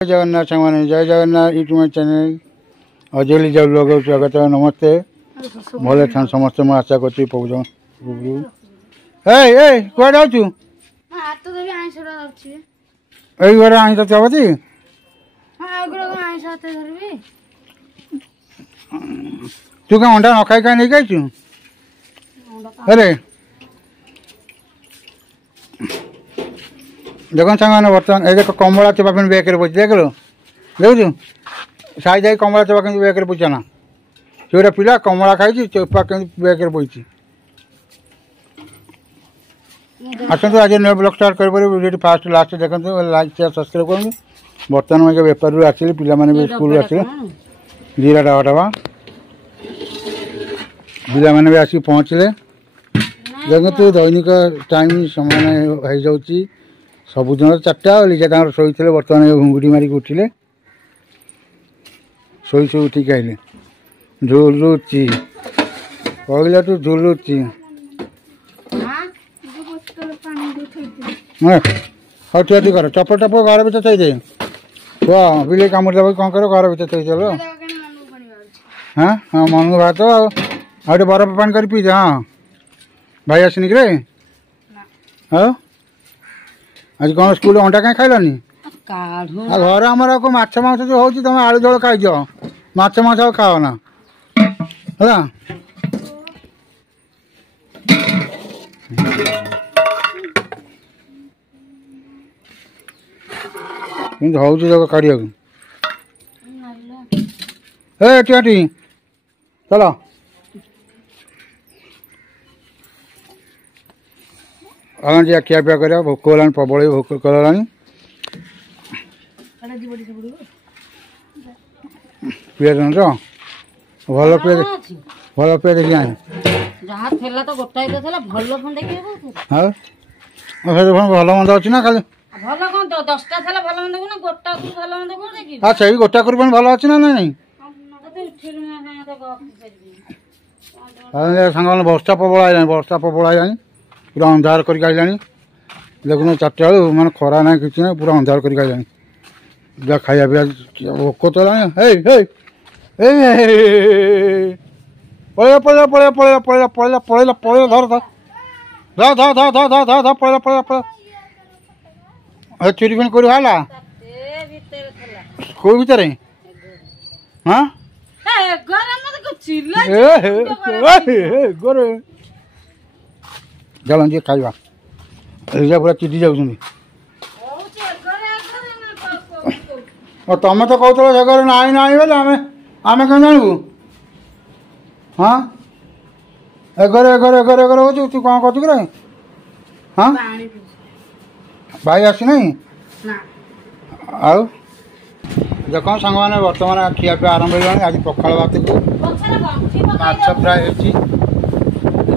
जय जगन्नाथ सामान जय जगन्नाथ यूट्यूब चैनल अजली जब लोग स्वागत है नमस्ते भले छान समस्त मैं आशा करती पहुँच कौन जाऊँ घर आई चाहती तू क्या अंडा न खाई क्या नहीं खाई अरे देखो सांग बर्तमान ये कमला चोपा पिन बेकर बची देख लो देखु साई जाए कमला चोपा कमी बेकर बचा ना से गोटे पिला कमला खाई चोपा कमी बेकर बची आसतु आज न्यू ब्लॉग स्टार्ट कर फास्ट लास्ट देखते लाइक शेयर सब्सक्राइब करूँ बर्तमान मैं बेपार आसिली पे स्कूल आसिले जीरा डावा पिला भी आसिक पहुँचले देखते दैनिक टाइम समान हो जाऊँगी सबुदिन चार्टा लिजा शोते बर्तमान घुंगुटी मारिक उठिले शोई शो उठिक आइले झुलुची कहला तू झुलुची हाँ ठीक कर चप्पल टप घर भर थी दे कह बिले कामुड़ दब कौन कर घर भर थी चल हाँ हाँ मन भात आटे बरफ पानी कर पीजे हाँ भाई आसनी कि हाँ आज कौन स्कूल अंडा कहीं खाइलानी घर आमर को माछ मांस जो हो तुम आलू झोल खाइज माछ मांस खाओ ना है हूँ जगह काढ़िया टी चलो आगे खिया पिया कर भोक होगा प्रबल भोक कला पिज तो भल पिज भल पिज देखिए हाँ भल मंद अच्छी ना खाली अच्छा गोटा कर भल अच्छी ना नहीं सांग वर्षा प्रबल आई पूरा अंधार कर देखुन चार्टा बेलू मैंने खरा ना कि पूरा अंधार कर खाया पिया भोक तो पड़े पड़े पड़े पड़े पड़े पड़े पड़े पड़े धर धर धर धर धर धर धर धर धर पड़े पड़े पड़े चोरी फिर कर स्कूल भीतर हाँ चल जी खाଇବା पूरा चिटी जाऊँ तुम तो कहते जगह ना ना बोले आम कौन जानबू हाँ एगर एगर एगर एगर हो तू कौन कर हाँ भाई आसी नहीं आउ देख सांग मैंने बर्तमान खिया पिया आरंभ हो आज पखाड़ भात को माछ फ्राए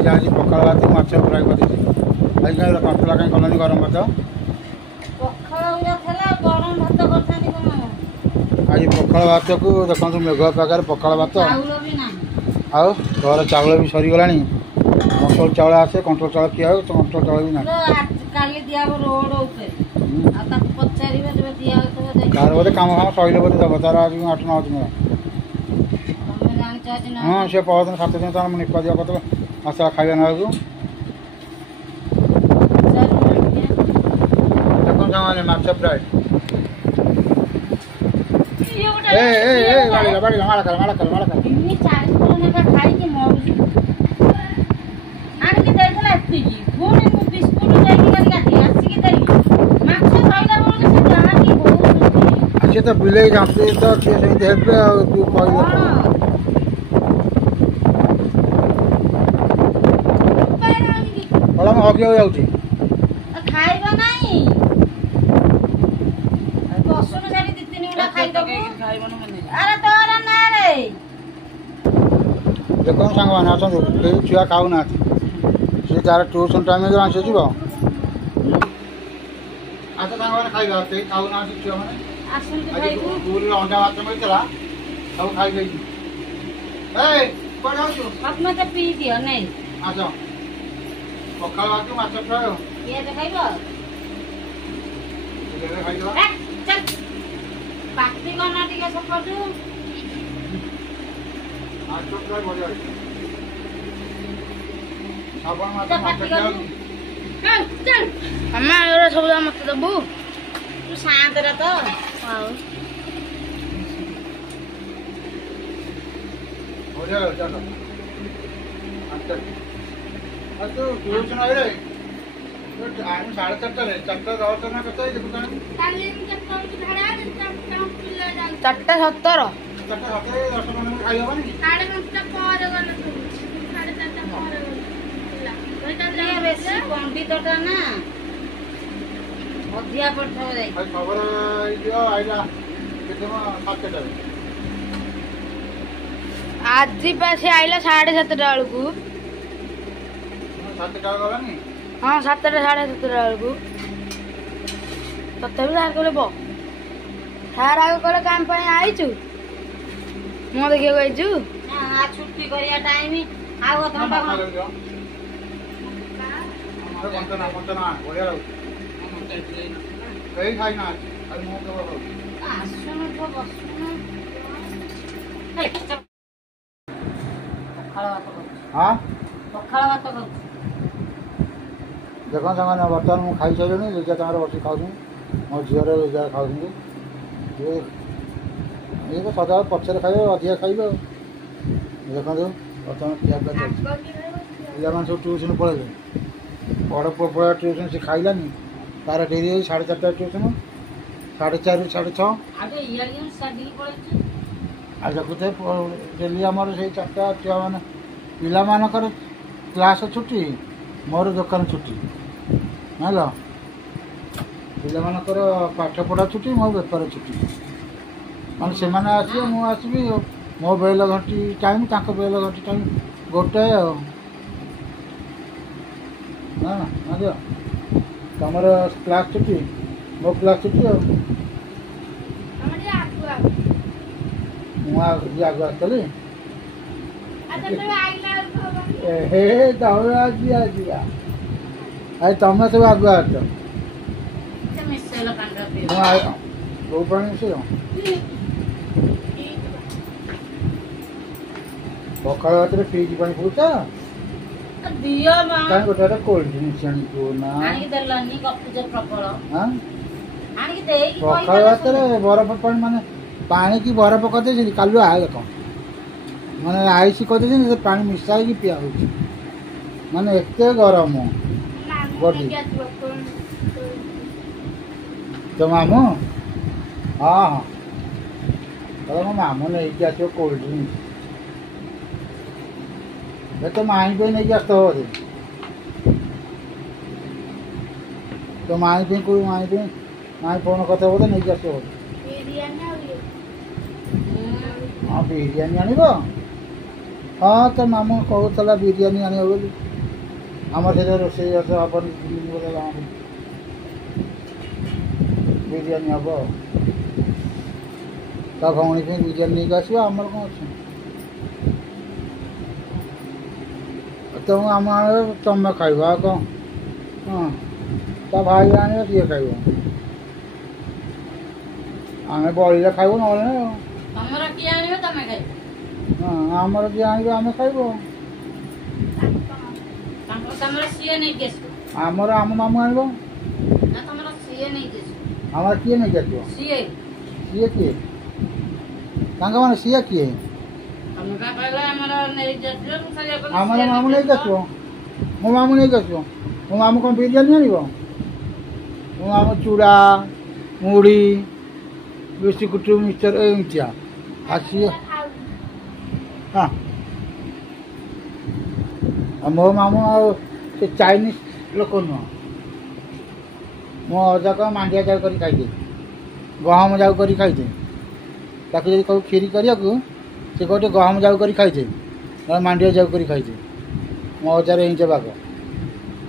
आज पखाड़ भात माछ फ्राए कर आज कहीं कंटला कहीं कलनी गरम भात आज पखाड़ भात को देखो मेघ पाखे पखाड़ भात आउ घर चाउल भी सरीगला कंट्रोल चाउल आसे कंट्रोल चाउल किया तो कंट्रोल चाउल भी ना कार बोधे कम काम सही बोधे दब तार आज 8-9 दिन हाँ से पहर 7 दिन तार निपा दिया कत आसा खाଇବା ना देखो माछ फ्राए माड़ा कर माड़ा कर माड़ा कर अच्छे तो बिले जाते तो हेल्प तू कह हकी हो जाऊँ देखो सांग मैंने आसतु छुआ खाऊ ना सी तार ट्यूशन टाइम आसी जीव आज सांग मैंने खाଇବା खाऊ ना छुआ मैंने स्कूल अंडा भात मिलता सब खाई आस पखाड़ भात माछ फ्राए ନା ଟିକେ ସେପଟୁ ମାମା ଏଗୁରା ସବୁ ଯାକ ମତେ ଦବୁ ତୁ ଶାନ୍ତରେ ତ ଆଉ ସାଢେ ଚାରିଟାରେ 4:10 ନା କେତେ ଦେଖୁଛ? 4:17 ଖାଇହବନି ବେଶୀ ପଣ୍ଡିତଟା ନା ଅଧିକା ପଡିଥିବ ଯାଇ ଖବର ହେଇଯିବ ଆଇଲା କେତେ 7:00 ଆଜି ପା ସେ ଆଇଲା 7:30 ବେଳକୁ 7:00 ଗଲାନି ହଁ 7:30 7:30 ବେଳକୁ ତଥାପି ସାର୍ କହିଲେ ବ ସାର୍ ଆଗ କହିଲେ କାମ ପାଇଁ ଆଇଛୁ ମୁଁ ଦେଖିବାକୁ ଆଇଛୁ ଛୁଟି କରିବା ଟାଇମ ଆଉ ଅଧଘଣ୍ଟା କେହି ଖାଇନା ମୁଁ କେବଳ ଆସୁନୁ ତ ବସୁନୁ ପଖାଳ ଭାତ କରୁଛୁ ହଁ ପଖାଳ ଭାତ କରୁଛୁ ଦେଖ ସେମାନେ ବର୍ତ୍ତମାନ ମୁଁ ଖାଇସାରିଲିଣି ଲିଜା ତାଙ୍କର ବସି ଖାଉଛନ୍ତି ମୋ ଝିଅର ଲିଜା ଖାଉଛନ୍ତି ଇଏ ତ ସଦାବେଳେ ପଛରେ ଖାଇବେ ଅଧିକା ଖାଇବେ ଆଉ ଦେଖନ୍ତୁ ବର୍ତ୍ତମାନ ଖିଆପିଆ ଚାଲିଛି ପିଲାମାନେ ସବୁ ଟ୍ୟୁସନ୍ ପଳେଇଲେ ବଡ଼ ପୁଅ ପଳେଇବା ଟ୍ୟୁସନ୍ ସେ ଖାଇଲାନି ତାର ଡେରି ହେଇଛି 4:30 ଟ୍ୟୁସନ୍ 4:30 6:30 ଆଉ ଦେଖୁଥିବେ ଡେଲି ଆମର ସେଇ 4ଟା ଛୁଆମାନେ ପିଲାମାନଙ୍କର କ୍ଲାସ୍ ଛୁଟି ମୋର ଦୋକାନ ଛୁଟି ଜାଣିଲ ପିଲାମାନଙ୍କର ପାଠପଢ଼ା ଛୁଟି ମୋ ବେପାର ଛୁଟି ମାନେ ସେମାନେ ଆସିବେ ମୁଁ ଆସିବି ମୋ ବେଲ ଘଣ୍ଟି ଟାଇମ୍ ତାଙ୍କ ବେଲ ଘଣ୍ଟି ଟାଇମ୍ ଗୋଟାଏ ଆଉ ନା ନା ତମର କ୍ଲାସ୍ ଛୁଟି ମୋ କ୍ଲାସ୍ ଛୁଟି ଆଉ ମୁଁ ଆଗୁଆ ଆସିଥିଲି ହେ ତମେ ଆସିବା ଆରେ ତମେ ସବୁ ଆଗୁଆ ଆସ କୋଉ ପାଣି ମିଶେଇ ପଖାଳ ଭାତରେ ଫ୍ରିଜ୍ ପାଣି ପିଉଛ ଦିଅ କାହିଁ ଗୋଟେ କୋଲ୍ଡ ଡ୍ରିଙ୍କସ୍ ଆଣିବୁ ନା ଦେଲାନି ଗପୁଛ ପ୍ରବଳ ଆଣିକି ଦେଇକି ପଖାଳ ଭାତରେ ବରଫ ପାଣି ମାନେ ପାଣି କି ବରଫ କରିଦେଇଛନ୍ତି କାଲୁ ଆୟ ଦେଖ ମାନେ ଆଇସି କରିଦେଇଛନ୍ତି ସେ ପାଣି ମିଶା ହେଇକି ପିଆ ହେଉଛି ମାନେ ଏତେ ଗରମ ବଡି ତୋ ମାମୁଁ ହଁ ହଁ ତାହେଲେ ମୋ ମାମୁଁ ନେଇକି ଆସିବ କୋଲ୍ଡ ଡ୍ରିଙ୍କସ୍ ଏ ତ ମାଇଁ ପାଇଁ ନେଇକି ଆସିଥିବ ବୋଧେ ତ ମାଇଁ ପାଇଁ କୋଉ ମାଇଁ ପାଇଁ ମାଇଁ ଫୋନ୍ କରିଥିବ ବୋଧେ ନେଇକି ଆସିବ ବୋଧେ ହଁ ବିରିୟାନୀ ଆଣିବ ହଁ ତ ମାମୁଁ କହୁଥିଲା ବିରିୟାନୀ ଆଣିବ ବୋଲି ଆମର ସେଇଟା ରୋଷେଇ ବାସ ହବନି ବୋଧେ ବିରିୟାନୀ ହବ ତା ଭଉଣୀ ପାଇଁ ବିରିୟାନୀ ନେଇକି ଆସିବ ଆମର କ'ଣ ଅଛି ତମ ଆମ ଆଣିବ ତମେ ଖାଇବ ଆଉ କ'ଣ ହଁ ତା ଭାଇ ଆଣିବ କିଏ ଖାଇବ ଆମେ ବଳିଲେ ଖାଇବୁ ନହେଲେ ନାହିଁ ଆଉ ତମର କିଏ ଆଣିବ ତମେ ଖାଇବ ହଁ ଆମର ଯିଏ ଆଣିବ ଆମେ ଖାଇବୁ ତମର ସିଏ ନେଇକି ଆସିବ ଆମର ଆମ ମାମୁଁ ଆଣିବ ନା ତମର ସିଏ ନେଇକି ଆସିବ ଆମର କିଏ ନେଇକି ଆସିବ ସିଏ ସିଏ କିଏ ତାଙ୍କ ମାନେ ସିଏ କିଏ ତମେ ବା କହିଲ ଆମର ନେଇକି ଆସିବ ଆମର ମାମୁଁ ନେଇକି ଆସିବ ମୋ ମାମୁଁ ନେଇକି ଆସିବ ମୋ ମାମୁଁ କ'ଣ ବିରିୟାନୀ ଆଣିବ ମୋ ମାମୁଁ ଚୁଡ଼ା ମୁଢ଼ି ବିସ୍କୁଟ ମିକ୍ସଚର ଏମିତିଆ ଆସିବ ହଁ ଆଉ ମୋ ମାମୁଁ ଆଉ ସେ ଚାଇନିଜ୍ ଲୋକ ନୁହଁ ମୋ ଅଜା କ'ଣ ମାଣ୍ଡିଆ ଯାଉ କରି ଖାଇଦିଏ ଗହମ ଯାଉ କରି ଖାଇଦିଏ ତାକୁ ଯଦି କହିବୁ କ୍ଷୀରି କରିବାକୁ ସେ ଗୋଟେ ଗହମ ଯାଉ କରି ଖାଇଦିଏ ନହେଲେ ମାଣ୍ଡିଆ ଯାଉ କରି ଖାଇଦିଏ ମୋ ଅଜାରେ ଏଇଞ୍ଚ ବାଗ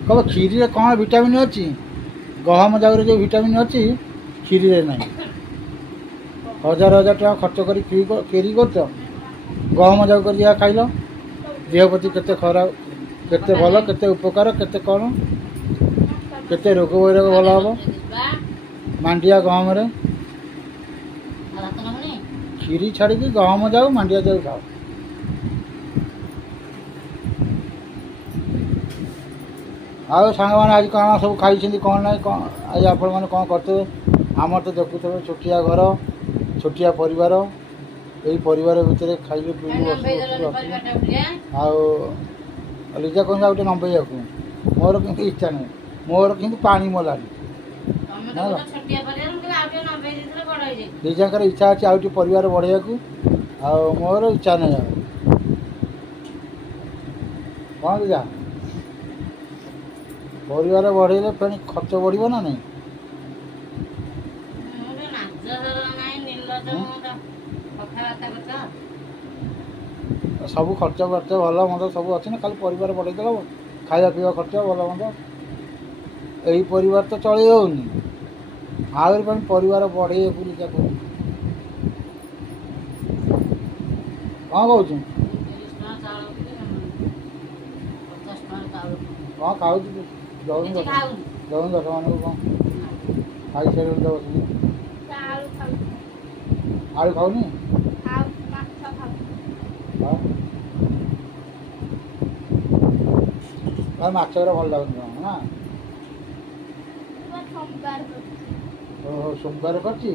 କହିବ କ୍ଷୀରିରେ କ'ଣ ଭିଟାମିନ୍ ଅଛି ଗହମ ଯାଉରେ ଯେଉଁ ଭିଟାମିନ୍ ଅଛି କ୍ଷୀରିରେ ନାହିଁ ହଜାର ହଜାର ଟଙ୍କା ଖର୍ଚ୍ଚ କରି କ୍ଷୀରି କରୁଛ ଗହମ ଯାଉ କରି ଯାହା ଖାଇଲ ଦେହ ପ୍ରତି କେତେ ଖରାପ କେତେ ଭଲ କେତେ ଉପକାର କେତେ କ'ଣ କେତେ ରୋଗ ବୈରୋଗ ଭଲ ହେବ ମାଣ୍ଡିଆ ଗହମରେ ଆଉ ଭାତ ନବନି? କ୍ଷୀରି ଛାଡ଼ିକି ଗହମ ଯାଉ ମାଣ୍ଡିଆ ଯାଉ ଖାଅ। ଆଉ ସାଙ୍ଗମାନେ ଆଜି କ'ଣ ସବୁ ଖାଇଛନ୍ତି କ'ଣ ନାହିଁ କ'ଣ ଆଜି ଆପଣମାନେ କ'ଣ କରିଥିବେ? ଆମର ତ ଦେଖୁଥିବେ ଛୋଟିଆ ଘର, ଛୋଟିଆ ପରିବାର, ଏଇ ପରିବାର ଭିତରେ ଖାଇଲୁ ପିଇଲୁ ବସିଲୁ। ଆଉ ଲିଜା କହୁଛି ଆଉ ଗୋଟେ ନମ୍ବେଇବାକୁ, ମୋର କିନ୍ତୁ ଇଚ୍ଛା ନାହିଁ, ମୋର କିନ୍ତୁ ପାଣି ମଲାଣି। ଲିଜାଙ୍କର ଇଚ୍ଛା ଅଛି ଆଉ ଟିକେ ପରିବାର ବଢ଼େଇବାକୁ, ଆଉ ମୋର ଇଚ୍ଛା ନାହିଁ। ଆଉ କ'ଣ ଲିଜା, ପରିବାର ବଢ଼େଇଲେ ଫେଣି ଖର୍ଚ୍ଚ ବଢ଼ିବ ନା ନାହିଁ? ସବୁ ଖର୍ଚ୍ଚ ବାର୍ଚ୍ଚ ଭଲ ମନ୍ଦ ସବୁ ଅଛି ନା, ଖାଲି ପରିବାର ବଢ଼େଇ ଦେବ, ଖାଇବା ପିଇବା ଖର୍ଚ୍ଚ ଭଲ ମନ୍ଦ। ଏଇ ପରିବାର ତ ଚଳେଇ ହେଉନି, ଆହୁରି ପାଇଁ ପରିବାର ବଢ଼େଇବାକୁ ଲିଜା କହୁଛି। କ'ଣ କହୁଛୁ? କ'ଣ ଖାଉଛୁ? ଦଉନି ଦଶମାନଙ୍କୁ କ'ଣ ଖାଇସାରିଲୁ ତ ବସିକି? ଆଳୁ ଖାଉନି? ମାଛ ଗୁଡ଼ା ଭଲ ଲାଗୁନି ନା? ଓହୋ, ସୋମବାର କରିଛି।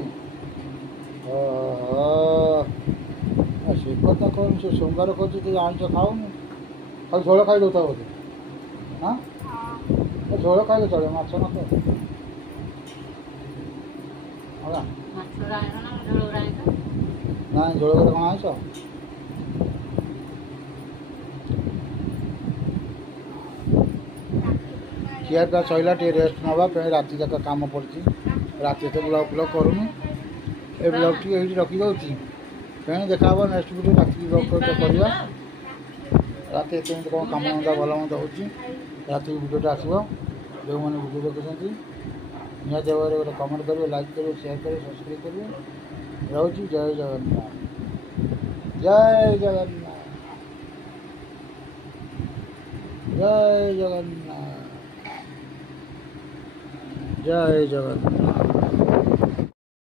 ଓହୋ, ସେ କଥା କହୁନି, ସେ ସୋମବାର କରୁଛି, ତୁ ଆଇଁଷ ଖାଉନି, ଖାଲି ଝୋଳ ଖାଇ ଦେଉଥାଉ ବୋଧେ? ହଁ, ଝୋଳ ଖାଇଲେ ଚଳିବ, ମାଛ ନ ଖାଏ ହେଲା? ନାଇଁ, ଝୋଳ କଲେ କ'ଣ ଆଇଁଷ? ଖିଆ ପିଆ ସରିଲା, ଟିକେ ରେଷ୍ଟ ନେବା ପାଇଁ ରାତି ଯାକ କାମ ପଡ଼ିଛି। ରାତି ଏତେ ବ୍ଲଗ୍ ଫ୍ଲଗ୍ କରୁନି, ଏ ବ୍ଲଗ୍ଟି ଏଇଠି ରଖିଦେଉଛି। ଫେଣି ଦେଖା ହେବ ନେକ୍ସଟ ଭିଡ଼ିଓ, ରାତିକି ବ୍ଲଗ୍ କରିବା। ରାତି ଏତେ ଏମିତି କ'ଣ କାମ ଧନ୍ଦା ଭଲ ମନ୍ଦ ହେଉଛି, ରାତିକି ଭିଡ଼ିଓଟା ଆସିବ। ଯେଉଁମାନେ ଭିଡ଼ିଓ ଦେଖୁଛନ୍ତି ନିହାତି ଭାବରେ ଗୋଟେ କମେଣ୍ଟ କରିବେ, ଲାଇକ୍ କରିବେ, ସେୟାର କରିବେ, ସବସ୍କ୍ରାଇବ୍ କରିବେ। ରହୁଛି, ଜୟ ଜଗନ୍ନାଥ, ଜୟ ଜଗନ୍ନାଥ, ଜୟ ଜଗନ୍ନାଥ, ଜୟ ଜଗନ୍ନାଥ।